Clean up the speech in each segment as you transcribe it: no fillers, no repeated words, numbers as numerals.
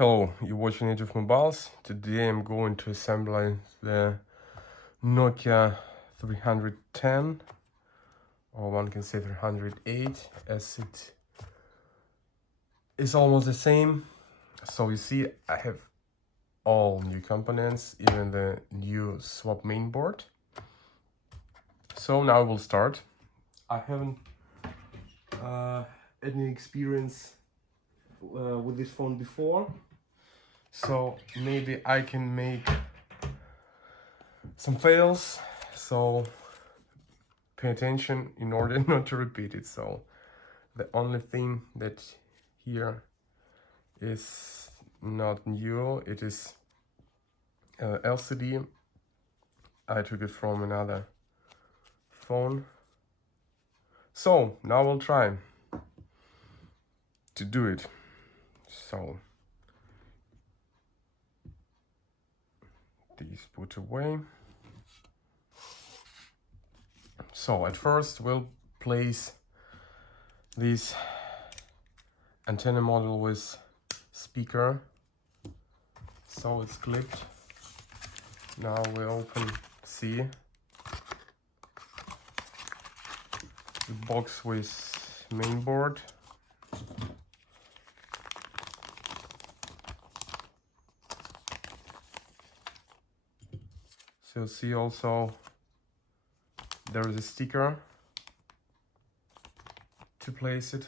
Hello, you're watching Native Mobiles. Today I'm going to assemble the Nokia 310, or one can say 308, as it is almost the same. So you see, I have all new components, even the new swap mainboard. So now we'll start. I haven't any experience with this phone before, so maybe I can make some fails, so pay attention in order not to repeat it. So the only thing that here is not new, it is LCD. I took it from another phone. So now we'll try to do it. So these put away. So at first we'll place this antenna module with speaker. So it's clipped. Now we open C, the box with mainboard. So see also there is a sticker to place it.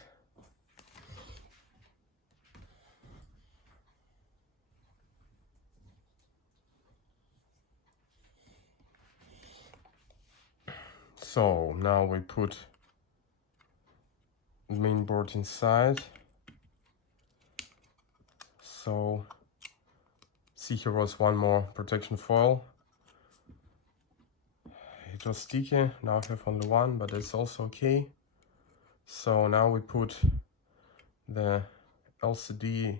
So now we put the main board inside. So see, here was one more protection foil. It was sticky, now I have only one, but it's also okay. So now we put the LCD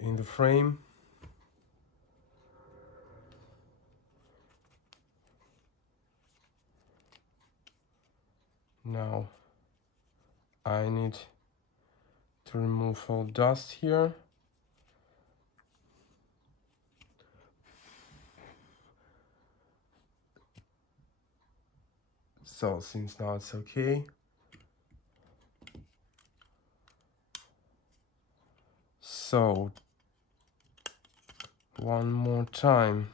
in the frame. Now I need to remove all dust here. So since now it's okay. So one more time.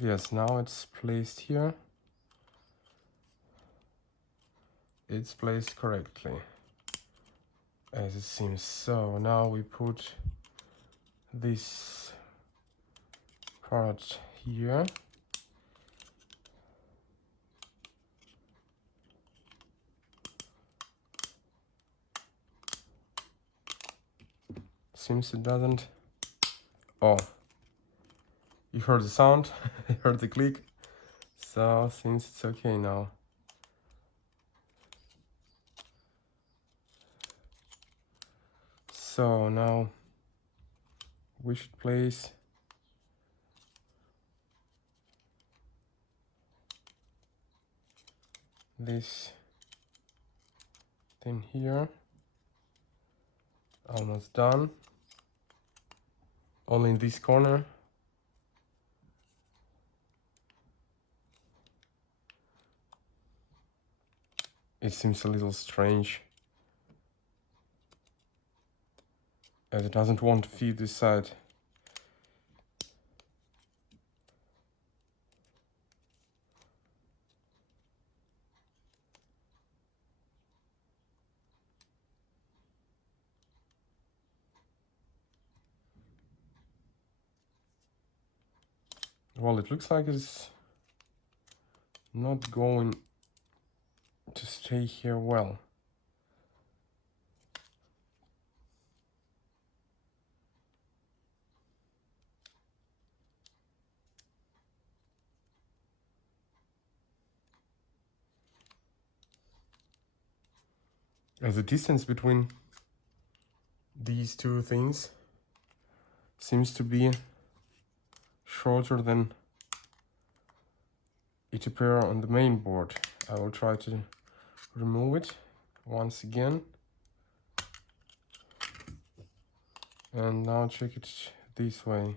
Yes, now it's placed here. It's placed correctly, as it seems. So now we put this part here. Seems it doesn't. Oh, you heard the sound, you heard the click. So seems it's okay now. So now we should place this thing here. Almost done. Only in this corner. It seems a little strange, as it doesn't want to feed this side. Well, it looks like it's not going to stay here well. As the distance between these two things seems to be shorter than it appears on the main board. I will try to remove it. once again. And now check it this way.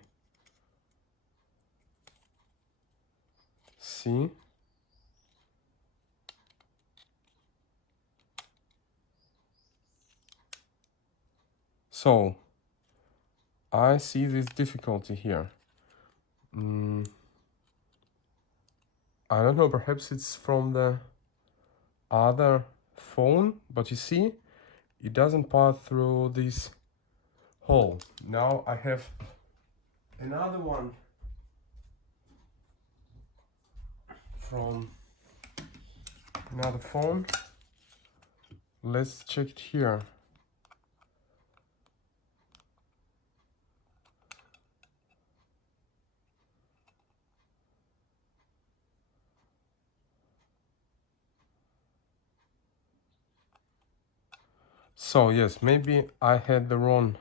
See? So, I see this difficulty here. I don't know, perhaps it's from the other phone, but you see, it doesn't pass through this hole. Now I have another one from another phone. Let's check it here. So yes, maybe I had the wrong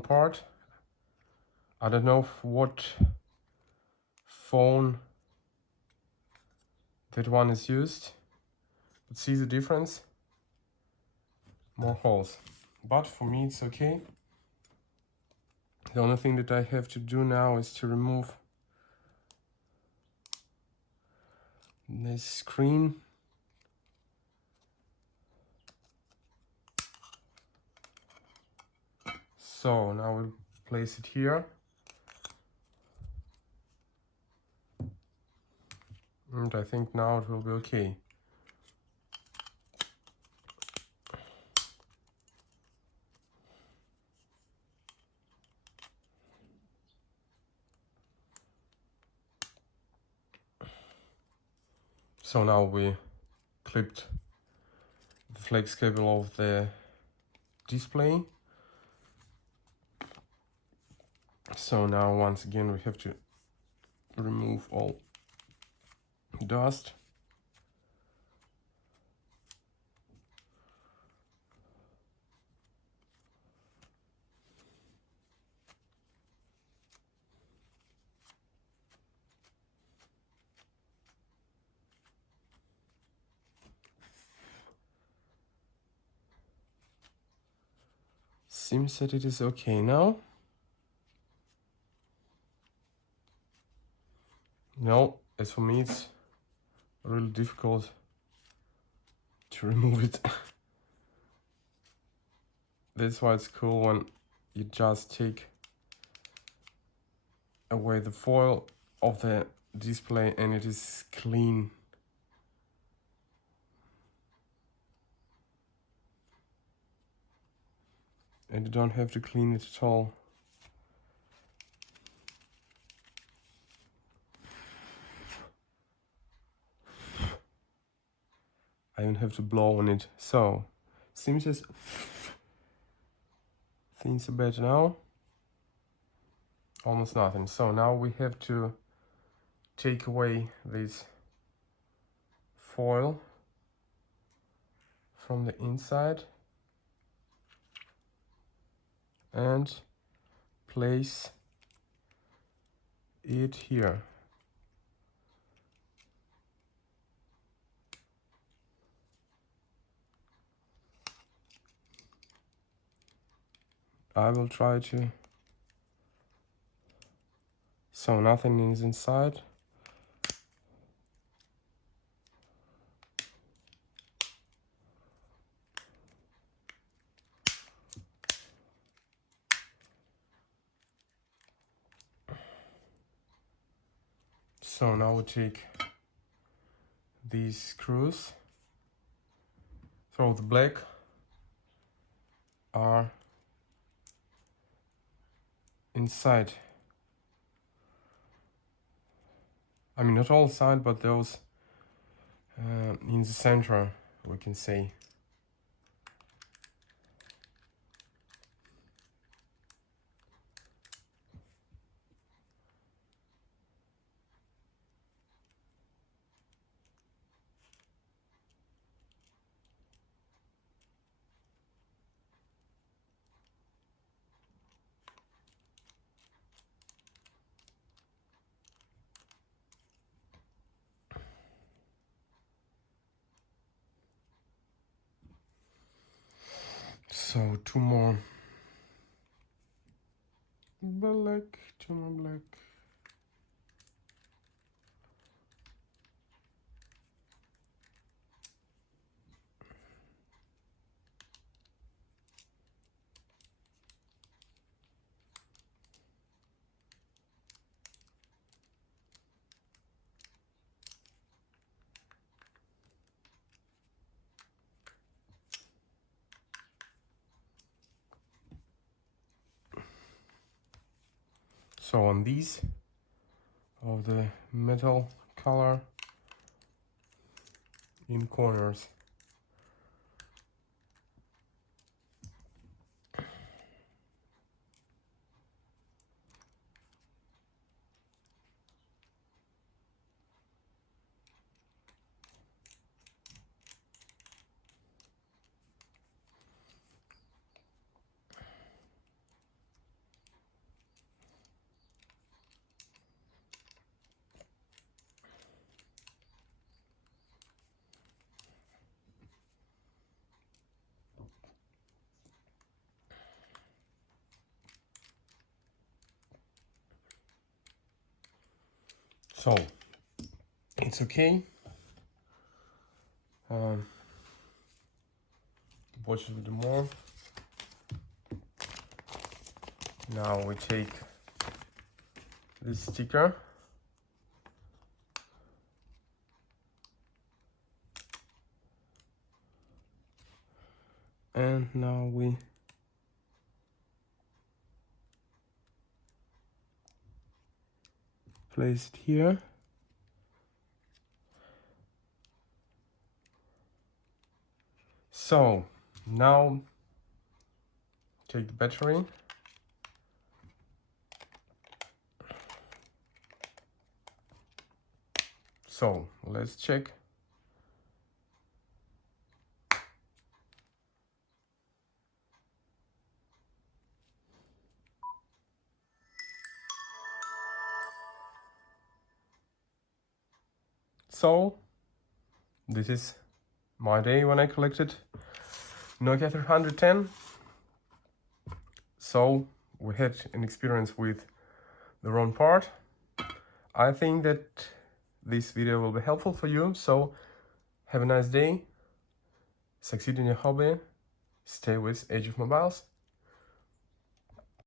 part. I don't know what phone that one is used, but see the difference? More holes. But for me it's okay. The only thing that I have to do now is to remove this screen. So now we'll place it here. And I think now it will be okay. So now we clipped the flex cable of the display. So now once again we have to remove all dust. Seems that it is okay now. No, as for me it's really difficult to remove it. That's why it's cool when you just take away the foil of the display and it is clean. And you don't have to clean it at all. I even have to blow on it. So, seems as things are better now. Almost nothing. So now we have to take away this foil from the inside and place it here. I will try to. So nothing is inside. So now we take these screws. So the black are inside. I mean, not all side, but those in the center, we can say. So two more black. So on these of the metal color in corners. So it's okay. Watch a little more. Now we take this sticker and now we place it here. So now take the battery. So let's check. So this is my day when I collected Nokia 310. So we had an experience with the wrong part. I think that this video will be helpful for you. So have a nice day, succeed in your hobby, stay with Age of Mobiles.